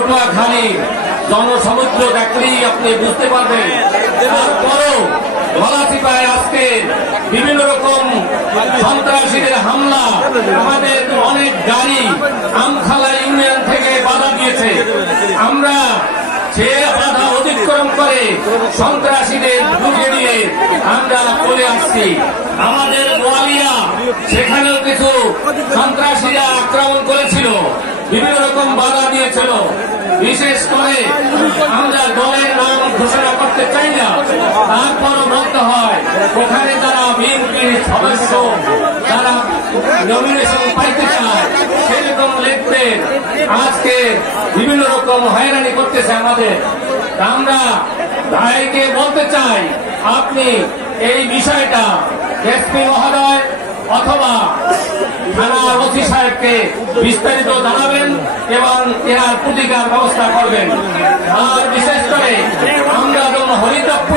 পটুয়াখালী জনসমুদ্র দেখলেই আপনি বুঝতে পারবেন। তারপরও গলাচিপায় আজকে বিভিন্ন রকম সন্ত্রাসীদের হামলা, আমাদের অনেক গাড়ি আমখালা ইউনিয়ন থেকে বাধা দিয়েছে। আমরা সে বাধা অতিক্রম করে সন্ত্রাসীদের ঢুকে দিয়ে আমরা চলে আসছি। আমাদের গোয়ালিয়া সেখানেও কিছু সন্ত্রাসীরা আক্রমণ করেছিল, বিভিন্ন রকম বাধা দিয়েছিল। বিশেষ করে আমরা দলের নাম ঘোষণা করতে চাই না, তারপরও বলতে হয় ওখানে যারা বিএনপির সদস্য যারা নমিনেশন পাইতে চায় সেরকম লিখবেন। আজকে বিভিন্ন রকম হয়রানি করতেছে আমাদের। আমরা ভাইকে বলতে চাই, আপনি এই বিষয়টা এসপি মহোদয় অথবা থানার ওসি সাহেবকে বিস্তারিত জানাবেন এবং এর প্রতিকার ব্যবস্থা করবেন।